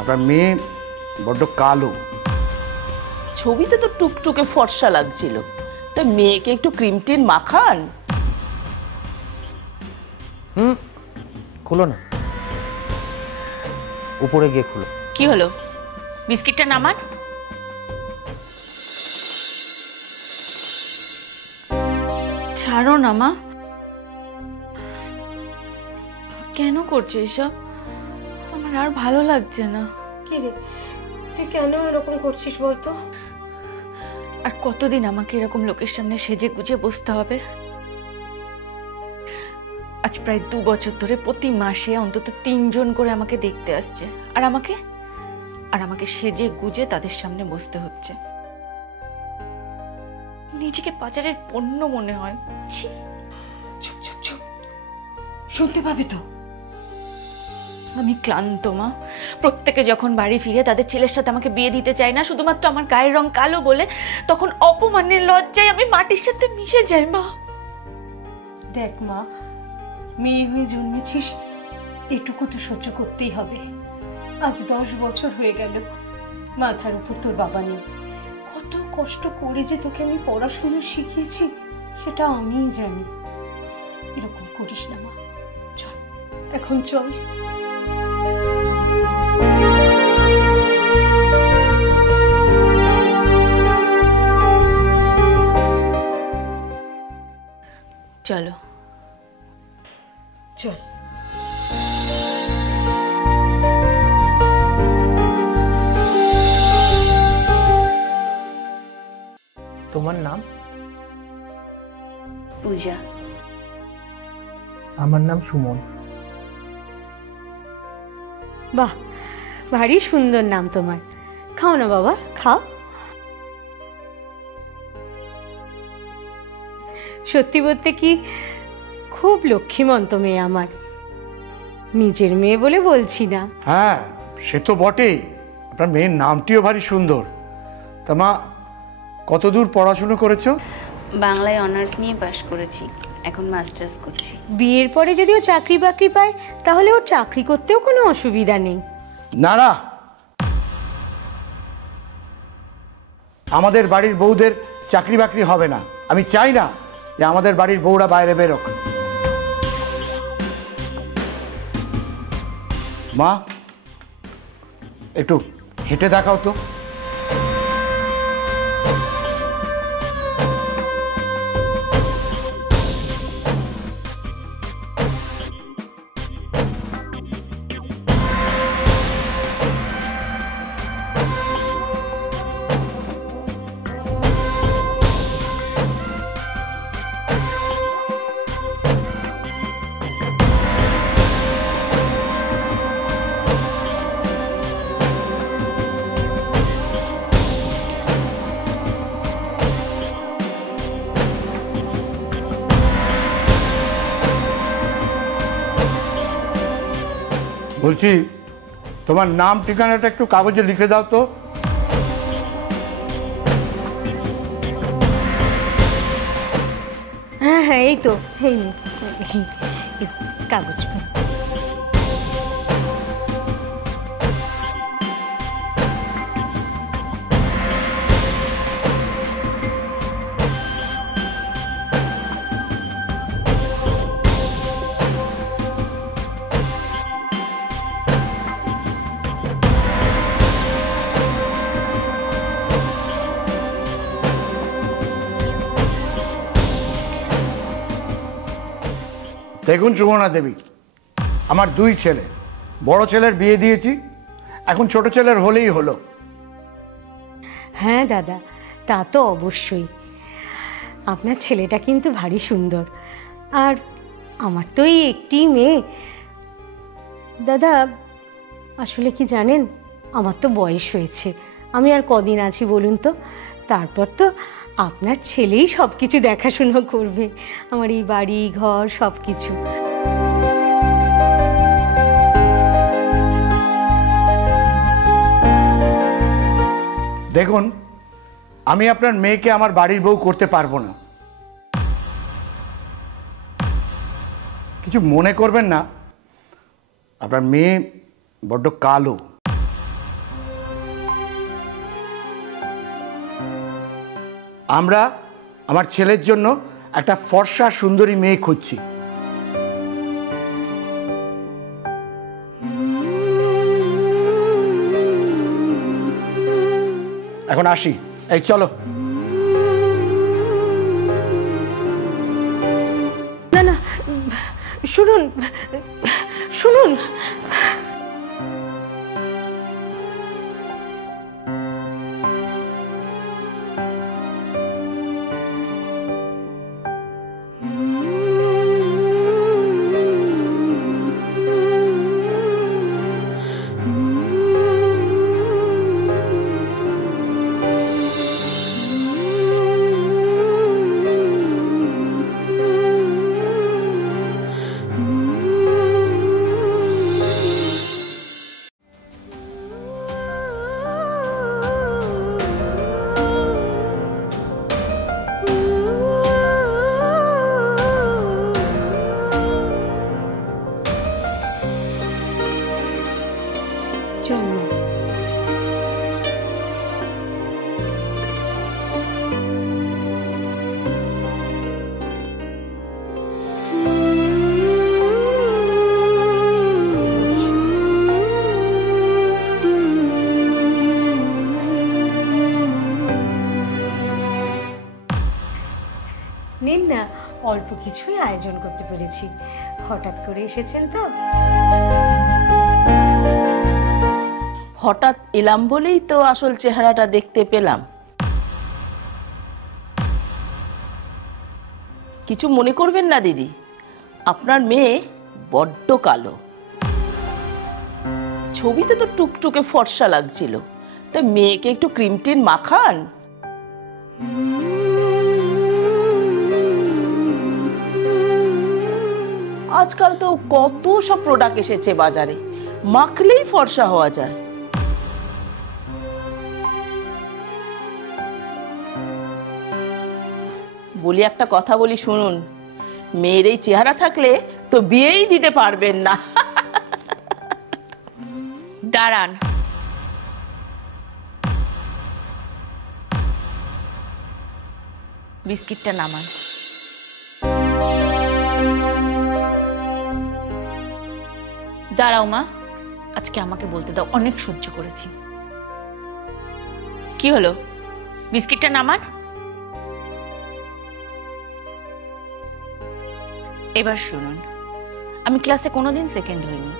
আপনার মেয়ে বড্ড কালো। ছবিতে তো টুকটুকে ফর্সা লাগছিল, তা মেয়েকে একটু ক্রিম টিন মাখান। খুলো না, উপরে গিয়ে খুলো। কি হলো? বিস্কিটটা নামান। ছাড়ো না মা, কেন করছো এসব? আমার আর ভালো লাগছে না। কি রে, তুই কেন এরকম করছিস বলতো? আর কতদিন আমাকে এরকম লোকের সামনে সেজে গুজে বসতে হবে? আজ প্রায় 2 বছর ধরে প্রতি মাসে অন্তত 3 জন করে আমাকে দেখতে আসছে, আর আমাকে সেজে গুজে তাদের সামনে বসতে হচ্ছে। নিজেকে বাজারের পণ্য মনে হয়। চুপ চুপ চুপ, শুনতে পাবে তো। আমি ক্লান্ত মা। প্রত্যেকে যখন বাড়ি ফিরে তাদের ছেলের সাথে আমাকে বিয়ে দিতে চায় না শুধুমাত্র আমার গায়ের রং কালো বলে, তখন অপমানের লজ্জায় আমি মাটির সাথে মিশে যাই মা। দেখ মা, মেয়ে হয়ে জন্মেছিস, এটুকু তো সহ্য করতেই হবে। আজ 10 বছর হয়ে গেল মাথার উপর তোর বাবা নেই। কত কষ্ট করে যে তোকে আমি পড়াশোনা শিখিয়েছি সেটা আমিই জানি। এরকম করিস না মা, চল এখন চল। চলো চল। তোমার নাম? পূজা। আমার নাম সুমন। বাহ, ভারী সুন্দর নাম তোমার। খাও না বাবা, খাও। সত্যি বলতে কি, খুব লক্ষ্মীমন্ত মেয়ে আমার। নিজের মেয়ে বলে বলছি না। হ্যাঁ, সে তো বটেই। আপনার মেয়ের নামটিও ভারী সুন্দর। তা মা, কতদূর পড়াশুনো করেছো? বাংলায় অনার্স নিয়ে পাশ করেছি, এখন মাস্টার্স করছি। বিয়ের পরে যদি ও চাকরি বাকরি পায় তাহলে ওর চাকরি করতেও কোনো অসুবিধা নেই। না না, আমাদের বাড়ির বউদের চাকরি বাকরি হবে না। আমি চাই না যে আমাদের বাড়ির বউরা বাইরে বেরোক। মা, একটু হেঁটে দেখাও তো। বলছি, তোমার নাম ঠিকানাটা একটু কাগজে লিখে দাও তো। হ্যাঁ হ্যাঁ, এই তো, এই কাগজ। দেখুন সুমনা দেবী, আমার 2 ছেলে। বড় ছেলের বিয়ে দিয়েছি, এখন ছোট ছেলের হলেই হলো। হ্যাঁ দাদা, তা তো অবশ্যই। আপনার ছেলেটা কিন্তু ভারী সুন্দর, আর আমার তো এই একটি মেয়ে। দাদা, আসলে কি জানেন, আমার তো বয়স হয়েছে। আমি আর কদিন আছি বলুন তো? তারপর তো আপনার ছেলেই সব কিছু দেখাশোনা করবে, আমার এই বাড়ি ঘর সব কিছু। দেখুন, আমি আপনার মেয়েকে আমার বাড়ির বউ করতে পারবো না। কিছু মনে করবেন না, আপনার মেয়ে বড্ড কালো। আমরা আমার ছেলের জন্য একটা ফর্সা সুন্দরী মেয়ে খুঁজছি। এখন আসি, এই চলো। না না, শুনুন শুনুন, চলো। নিন না, অল্প কিছুই আয়োজন করতে পেরেছি। হঠাৎ করে এসেছেন তো। হঠাৎ এলাম বলেই তো আসল চেহারাটা দেখতে পেলাম। কিছু মনে করবেন না দিদি, আপনার মেয়ে বড্ড কালো। ছবিতে তো টুকটুকে ফর্সা লাগছিল, তাই মেয়েকে একটু ক্রিম টিন মাখান। আজকাল তো কত সব প্রোডাক্ট এসেছে বাজারে, মাখলেই ফর্সা হওয়া যায়। বলি একটা কথা বলি শুনুন, মেয়ের এই চেহারা থাকলে তো বিয়েই দিতে পারবেন না। দাঁড়ান, বিস্কিটটা নামান। দাঁড়াও মা, আজকে আমাকে বলতে দাও, অনেক সহ্য করেছি। কি হলো, বিস্কিটটা নামান। এবার শুনুন, আমি ক্লাসে কোনোদিন সেকেন্ড হইনি।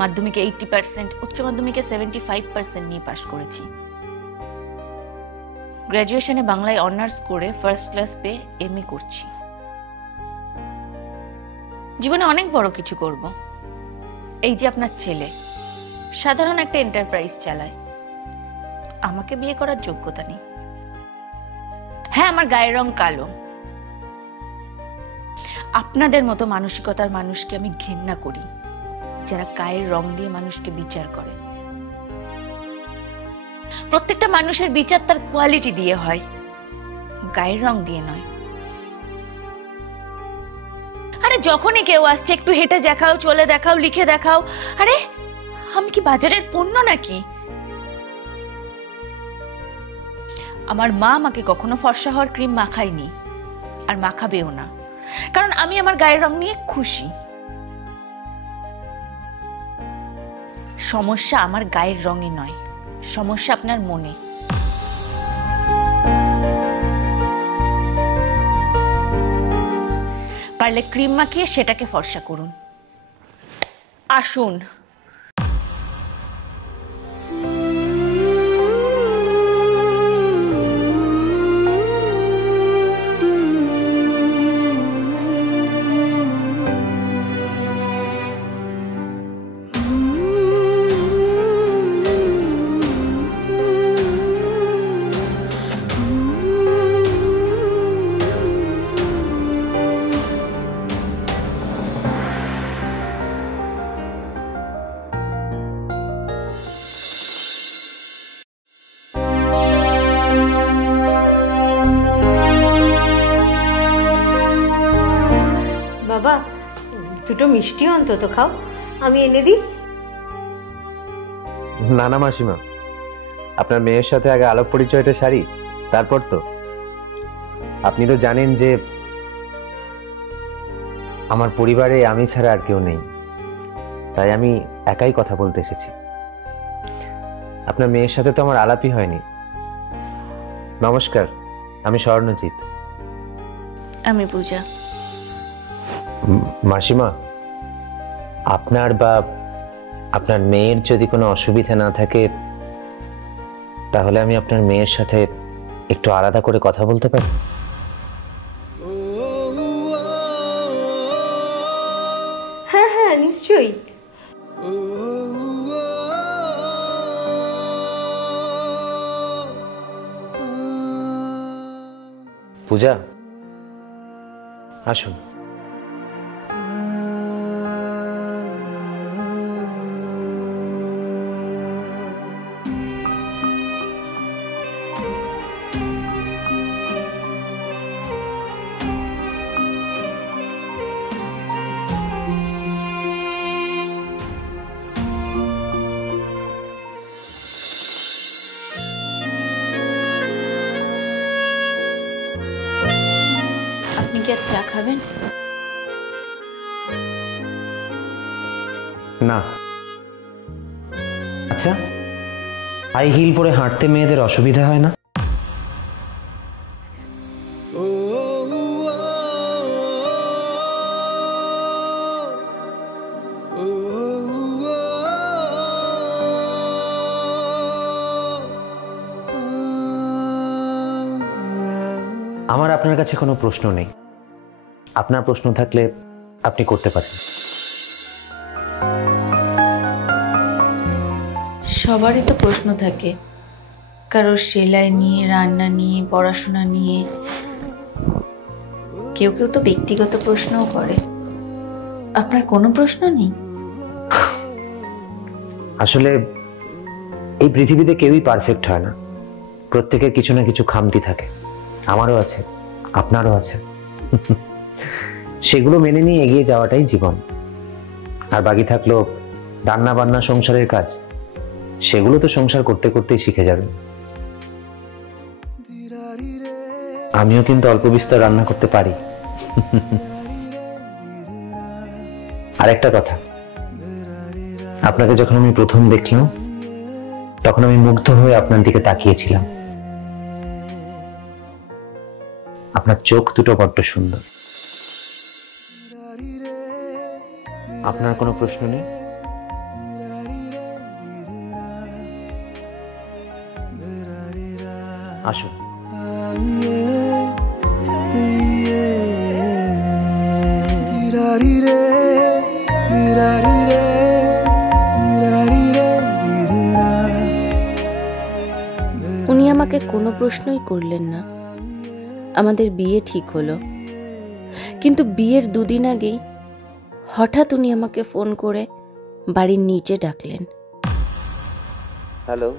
মাধ্যমিকে 80%, উচ্চ মাধ্যমিকে 75% নিয়ে পাশ করেছি। গ্র্যাজুয়েশনে বাংলায় অনার্স করে ফার্স্ট ক্লাস পেয়ে এমএ করছি। জীবনে অনেক বড় কিছু করব। এই যে আপনার ছেলে সাধারণ একটা এন্টারপ্রাইজ চালায়, আমাকে বিয়ে করার যোগ্যতা নেই। হ্যাঁ, আমার গায়ের রং কালো। আপনাদের মতো মানসিকতার মানুষকে আমি ঘৃণা করি, যারা গায়ের রং দিয়ে মানুষকে বিচার করে। প্রত্যেকটা মানুষের বিচার তার কোয়ালিটি দিয়ে হয়, গায়ের রং দিয়ে নয়। আরে যখনই কেউ আসছে একটু হেঁটে দেখাও, চলে দেখাও, লিখে দেখাও। আরে আমি কি বাজারের পণ্য নাকি? আমার মা আমাকে কখনো ফর্সা হওয়ার ক্রিম মাখায়নি, আর মাখাবেও না, কারণ আমি আমার গায়ের রং নিয়ে খুশি। সমস্যা আমার গায়ের রঙে নয়, সমস্যা আপনার মনে। পারলে ক্রিম মাখিয়ে সেটাকে ফর্সা করুন। আসুন। বাবা, দুটো মিষ্টি অন্তত খাও, আমি এনে দিই। না না মাসিমা, আপনার মেয়ের সাথে আগে আলাপ পরিচয়টা সারি, তারপর তো। আপনি তো জানেন যে আমার পরিবারে আমি ছাড়া আর কেউ নেই, তাই আমি একাই কথা বলতে এসেছি। আপনার মেয়ের সাথে তো আমার আলাপই হয়নি। নমস্কার, আমি স্বর্ণজিৎ। আমি পূজা। মাসিমা, আপনার বা আপনার মেয়ের যদি কোনো অসুবিধা না থাকে তাহলে আমি আপনার মেয়ের সাথে একটু আলাদা করে কথা বলতে পারি? হ্যাঁ হ্যাঁ, নিশ্চয়ই। পূজা, আসুন। আপনি কি আর চা খাবেন? না। আচ্ছা, হাই হিল পরে হাঁটতে মেয়েদের অসুবিধা হয় না? আমার আপনার কাছে কোনো প্রশ্ন নেই। আপনার প্রশ্ন থাকলে আপনি করতে পারেন। সবারই তো প্রশ্ন থাকে, কারোর সেলাই নিয়ে, রান্না নিয়ে, পড়াশোনা নিয়ে, কেউ কেউ তো ব্যক্তিগত প্রশ্নও করে। আপনার কোনো প্রশ্ন নেই? আসলে এই পৃথিবীতে কেউই পারফেক্ট হয় না, প্রত্যেকের কিছু না কিছু খামতি থাকে। আমারও আছে, আপনারও আছে। সেগুলো মেনে নিয়ে এগিয়ে যাওয়াটাই জীবন। আর বাকি থাকলো রান্না বান্না, সংসারের কাজ, সেগুলো তো সংসার করতে করতেই শিখে যাবেন। আমিও কিন্তু অল্প বিস্তর রান্না করতে পারি। আর একটা কথা, আপনাকে যখন আমি প্রথম দেখলাম তখন আমি মুগ্ধ হয়ে আপনার দিকে তাকিয়েছিলাম। আপনার চোখ দুটো বড্ড সুন্দর। আপনার কোনো প্রশ্ন নেই? আসুন। উনি আমাকে কোনো প্রশ্নই করলেন না। আমাদের বিয়ে ঠিক হলো, কিন্তু বিয়ের দুদিন আগেই হঠাৎ উনি আমাকে ফোন করে বাড়ির নিচে ডাকলেন। হ্যালো।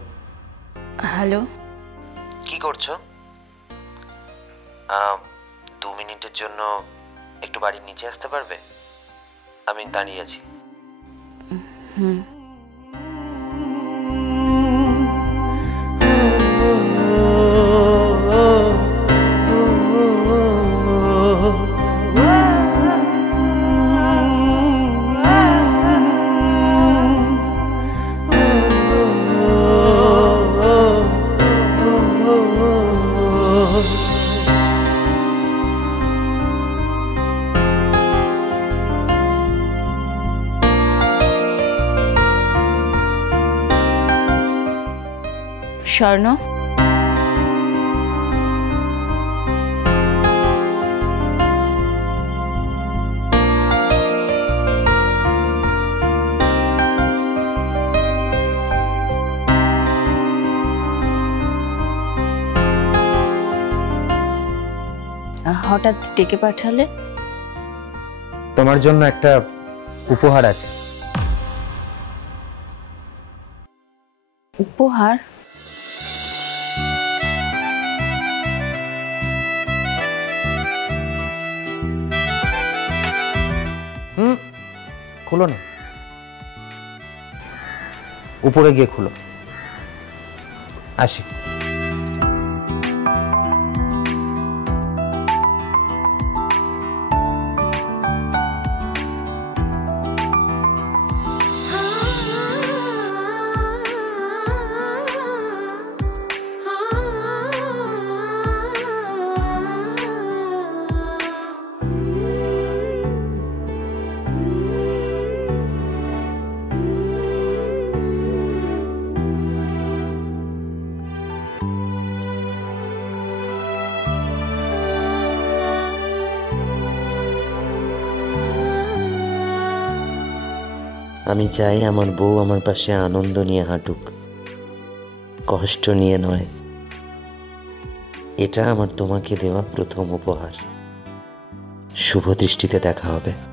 হ্যালো। কি করছো? 2 মিনিটের জন্য একটু বাড়ির নিচে আসতে পারবে? আমি দাঁড়িয়ে আছি। হুম। স্বর্ণ, হঠাৎ ডেকে পাঠালে? তোমার জন্য একটা উপহার আছে। উপহার? খুলো না, উপরে গিয়ে খুলো। আসি। আমি চাই আমার বউ আমার পাশে আনন্দ নিয়ে হাঁটুক, কষ্ট নিয়ে নয়। এটা আমার তোমাকে দেওয়া প্রথম উপহার। শুভ দৃষ্টিতে দেখা হবে।